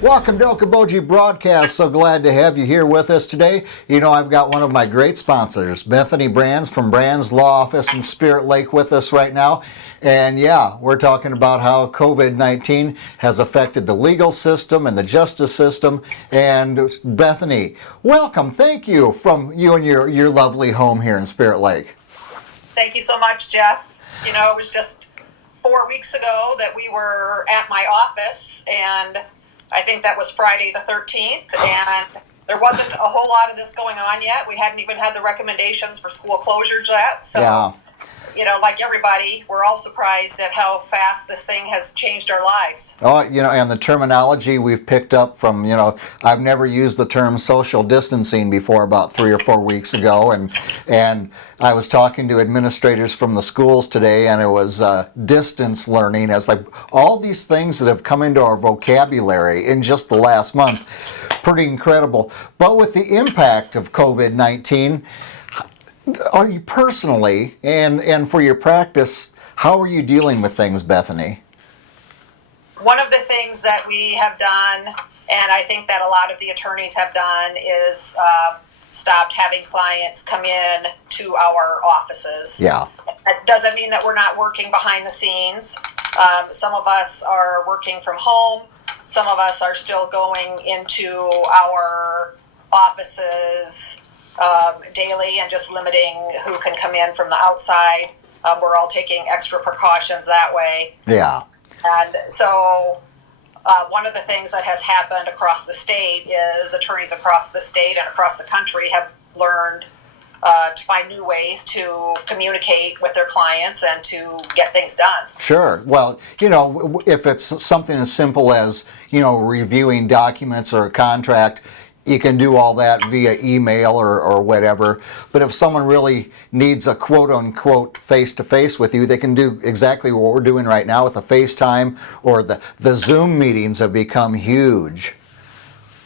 Welcome to Okoboji Broadcast. So glad to have you here with us today. You know, I've got one of my great sponsors, Bethany Brands from Brands Law Office in Spirit Lake with us right now. And yeah, we're talking about how COVID-19 has affected the legal system and the justice system. And Bethany, welcome. Thank you from you and your lovely home here in Spirit Lake. Thank you so much, Jeff. You know, it was just 4 weeks ago that we were at my office, and I think that was Friday the 13th, and there wasn't a whole lot of this going on yet. We hadn't even had the recommendations for school closures yet. So, yeah. You know, like everybody, we're all surprised at how fast this thing has changed our lives. Oh, you know, and the terminology we've picked up from, you know, I've never used the term social distancing before about 3 or 4 weeks ago, and I was talking to administrators from the schools today, and it was distance learning. As like all these things that have come into our vocabulary in just the last month, pretty incredible. But with the impact of COVID-19, are you personally and for your practice, how are you dealing with things, Bethany? One of the things that we have done, and I think that a lot of the attorneys have done, is stopped having clients come in to our offices. Yeah. That doesn't mean that we're not working behind the scenes. Some of us are working from home. Some of us are still going into our offices daily and just limiting who can come in from the outside. We're all taking extra precautions that way. Yeah. And so one of the things that has happened across the state is attorneys across the state and across the country have learned to find new ways to communicate with their clients and to get things done. Sure. Well, you know, if it's something as simple as, you know, reviewing documents or a contract, you can do all that via email or whatever. But if someone really needs a quote-unquote face-to-face with you, they can do exactly what we're doing right now with the FaceTime, or the Zoom meetings have become huge.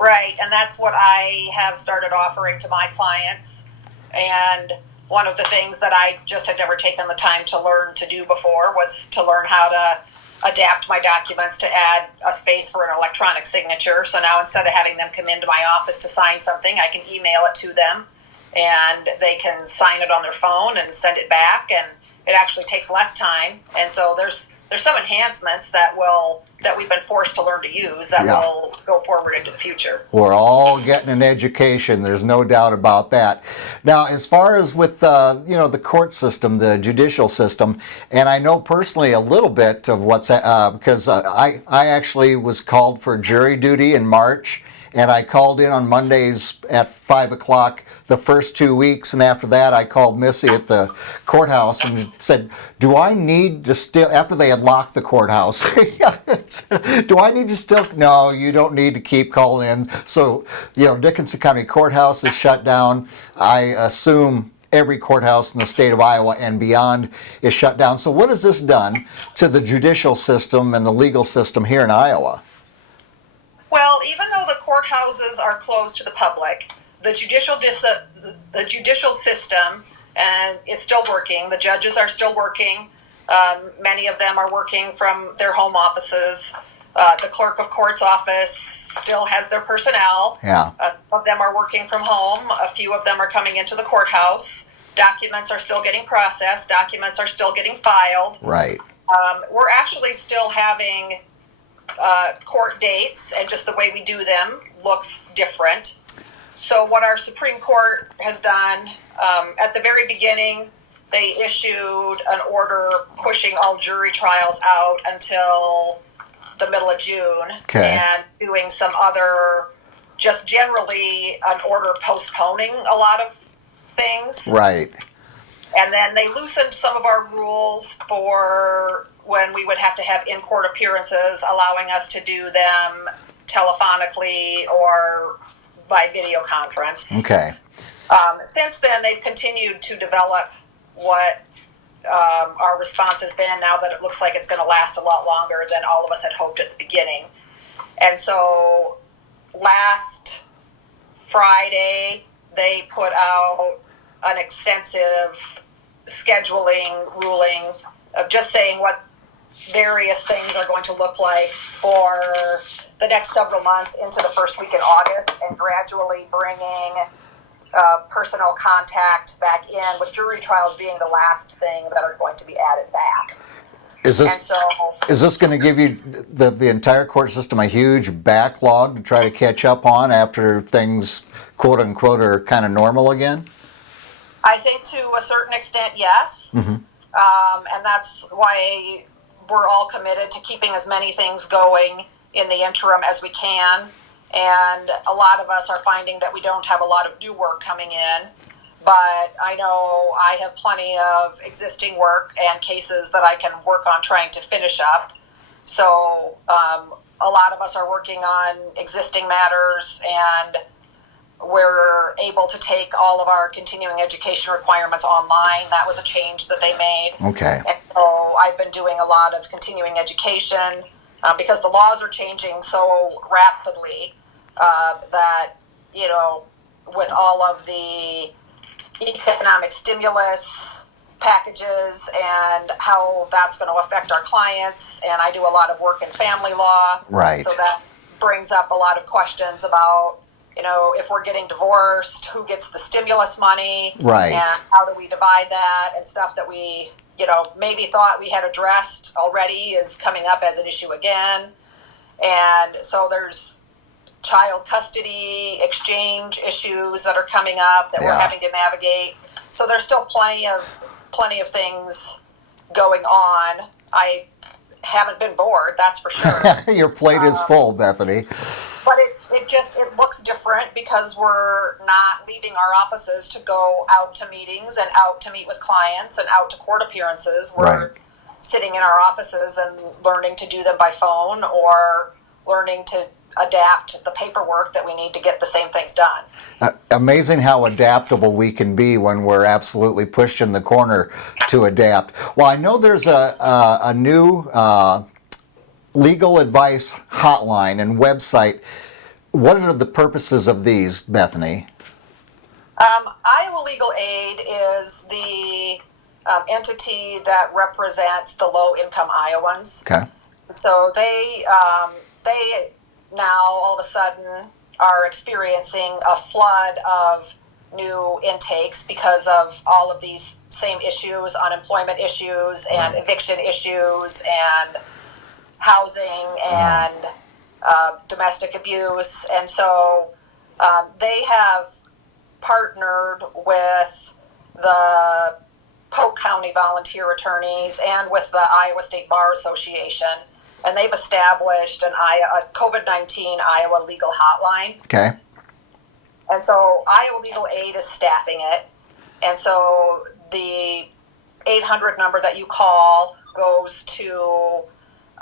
Right, and that's what I have started offering to my clients. And one of the things that I just had never taken the time to learn to do before was to learn how to adapt my documents to add a space for an electronic signature. So now instead of having them come into my office to sign something, I can email it to them and they can sign it on their phone and send it back, and it actually takes less time. And so there's some enhancements that we've been forced to learn to use that will go forward into the future. We're all getting an education. There's no doubt about that. Now, as far as with you know, the court system, the judicial system, and I know personally a little bit of what's because I actually was called for jury duty in March, and I called in on Mondays at 5 o'clock the first 2 weeks, and after that I called Missy at the courthouse and said, do I need to still, after they had locked the courthouse, do I need to still, no, you don't need to keep calling in. So, you know, Dickinson County Courthouse is shut down. I assume every courthouse in the state of Iowa and beyond is shut down. So what has this done to the judicial system and the legal system here in Iowa? Well, even though the courthouses are closed to the public, the judicial system is still working. The judges are still working. Many of them are working from their home offices. The clerk of court's office still has their personnel. Yeah. Some of them are working from home. A few of them are coming into the courthouse. Documents are still getting processed. Documents are still getting filed. Right. We're actually still having court dates, and just the way we do them looks different. So what our Supreme Court has done, at the very beginning, they issued an order pushing all jury trials out until the middle of June, and doing some other, just generally an order postponing a lot of things. Right. And then they loosened some of our rules for when we would have to have in-court appearances, allowing us to do them telephonically or by video conference. Okay. Since then, they've continued to develop what our response has been, now that it looks like it's going to last a lot longer than all of us had hoped at the beginning. And so last Friday, they put out an extensive scheduling ruling of just saying what various things are going to look like for the next several months into the first week in August, and gradually bringing personal contact back in, with jury trials being the last thing that are going to be added back. Is And this so, is this going to give you the entire court system a huge backlog to try to catch up on after things, quote unquote, are kind of normal again? I think to a certain extent, yes. And that's why we're all committed to keeping as many things going in the interim as we can. And a lot of us are finding that we don't have a lot of new work coming in. But I know I have plenty of existing work and cases that I can work on trying to finish up. So a lot of us are working on existing matters, and we're able to take all of our continuing education requirements online. That was a change that they made. Okay. And so I've been doing a lot of continuing education because the laws are changing so rapidly that, you know, with all of the economic stimulus packages and how that's going to affect our clients. And I do a lot of work in family law. Right. So that brings up a lot of questions about, you know, if we're getting divorced, who gets the stimulus money? Right. And how do we divide that, and stuff that we, you know, maybe thought we had addressed already is coming up as an issue again. And so there's child custody exchange issues that are coming up that we're having to navigate. So there's still plenty of things going on. I haven't been bored, that's for sure. Your plate is full, Bethany. But it looks different because we're not leaving our offices to go out to meetings and out to meet with clients and out to court appearances. We're sitting in our offices and learning to do them by phone, or learning to adapt the paperwork that we need to get the same things done. Amazing how adaptable we can be when we're absolutely pushed in the corner to adapt. Well, I know there's a new legal advice hotline and website. What are the purposes of these, Bethany? Iowa Legal Aid is the entity that represents the low-income Iowans. Okay. So they now all of a sudden are experiencing a flood of new intakes because of all of these same issues, unemployment issues and eviction issues and housing and domestic abuse. And so they have partnered with the Polk County Volunteer Attorneys and with the Iowa State Bar Association, and they've established a COVID-19 Iowa Legal Hotline. Okay. And so Iowa Legal Aid is staffing it. And so the 800 number that you call goes to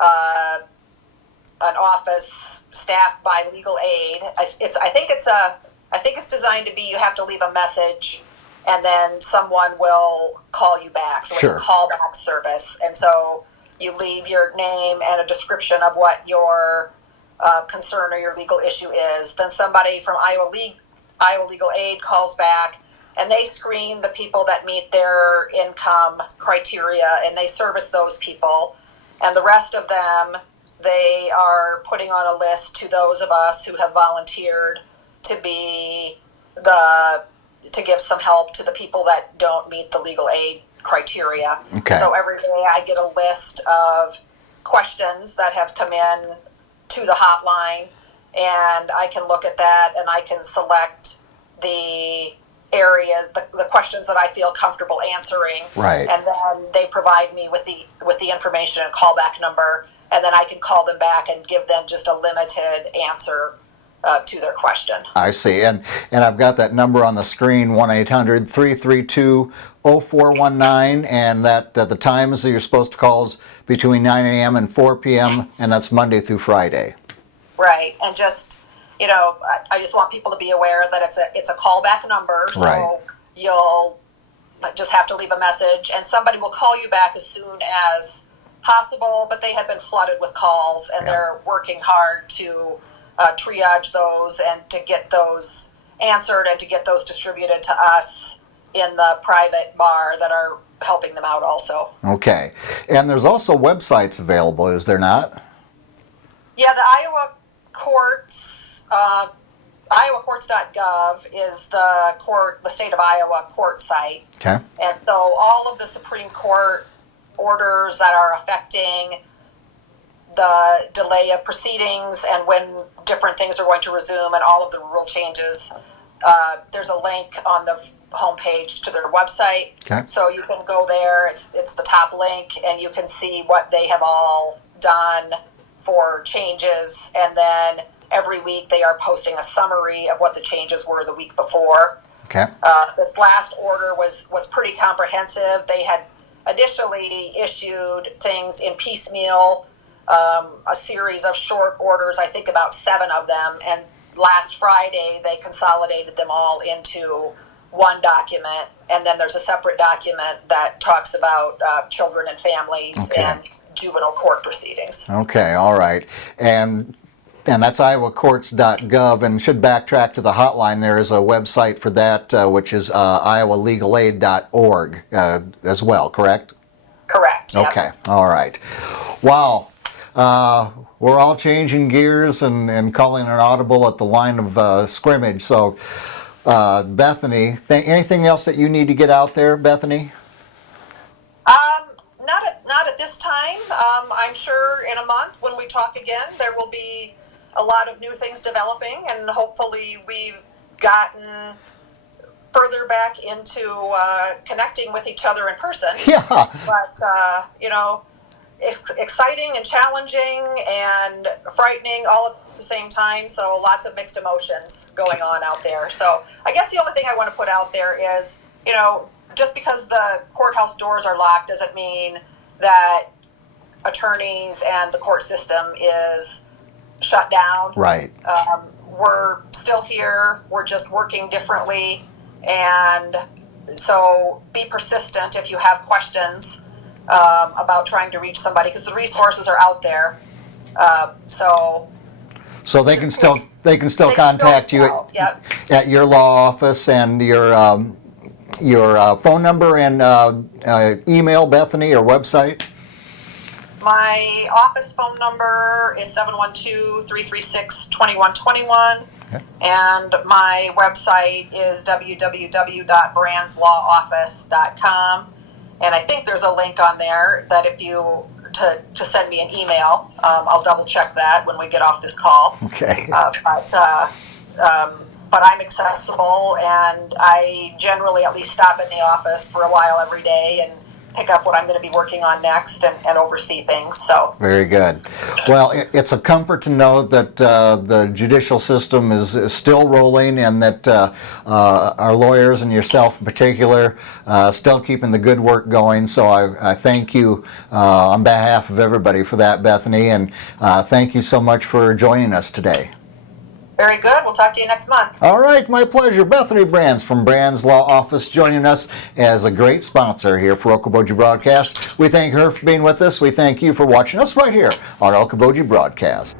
an office staffed by legal aid. I think it's designed to be, you have to leave a message and then someone will call you back. So it's a callback service. And so you leave your name and a description of what your concern or your legal issue is. Then somebody from Iowa Legal Aid calls back, and they screen the people that meet their income criteria, and they service those people. And the rest of them, they are putting on a list to those of us who have volunteered to be to give some help to the people that don't meet the legal aid criteria. Okay. So every day I get a list of questions that have come in to the hotline, and I can look at that and I can select the areas, the questions that I feel comfortable answering. Right. And then they provide me with the information and callback number, and then I can call them back and give them just a limited answer to their question. I see. And I've got that number on the screen, 1-800-332-0419, and that the times that you're supposed to call is between 9 a.m. and 4 p.m., and that's Monday through Friday. Right. And just, I just want people to be aware that it's a callback number, so you'll just have to leave a message, and somebody will call you back as soon as possible, but they have been flooded with calls, and they're working hard to triage those and to get those answered and to get those distributed to us in the private bar that are helping them out also. Okay. And there's also websites available, is there not? Yeah, the Iowa courts, iowacourts.gov is the state of Iowa court site. Okay. And so all of the Supreme Court orders that are affecting the delay of proceedings and when different things are going to resume and all of the rule changes, there's a link on the homepage to their website. Okay. So you can go there. It's the top link, and you can see what they have all done for changes. And then every week they are posting a summary of what the changes were the week before. Okay. This last order was pretty comprehensive. They had initially issued things in piecemeal, a series of short orders, I think about 7 of them, and last Friday they consolidated them all into one document, and then there's a separate document that talks about children and families and juvenile court proceedings. Okay, all right. And that's iowacourts.gov, and should backtrack to the hotline. There is a website for that, which is iowalegalAid.org as well, correct? Correct. Yep. Okay, all right. Wow. We're all changing gears and calling an audible at the line of scrimmage. So, Bethany, anything else that you need to get out there, Bethany? Not at this time. I'm sure in a month when we talk again, there will be a lot of new things developing, and hopefully we've gotten further back into connecting with each other in person. Yeah. But, it's exciting and challenging and frightening all at the same time. So lots of mixed emotions going on out there. So I guess the only thing I want to put out there is, just because the courthouse doors are locked doesn't mean that attorneys and the court system is shut down. Right. We're still here. We're just working differently. And so be persistent if you have questions about trying to reach somebody, because the resources are out there. So they can still contact you at your law office, and your phone number and email, Bethany, or website. My office phone number is 712-336-2121. Okay. And my website is www.brandslawoffice.com. And I think there's a link on there that if you to send me an email, I'll double check that when we get off this call. Okay. But I'm accessible, and I generally at least stop in the office for a while every day and pick up what I'm going to be working on next and oversee things. So very good. Well, it's a comfort to know that the judicial system is still rolling, and that our lawyers and yourself in particular still keeping the good work going. So I thank you on behalf of everybody for that, Bethany, and thank you so much for joining us today. Very good. We'll talk to you next month. All right, my pleasure. Bethany Brands from Brands Law Office joining us as a great sponsor here for Okoboji Broadcast. We thank her for being with us. We thank you for watching us right here on Okoboji Broadcast.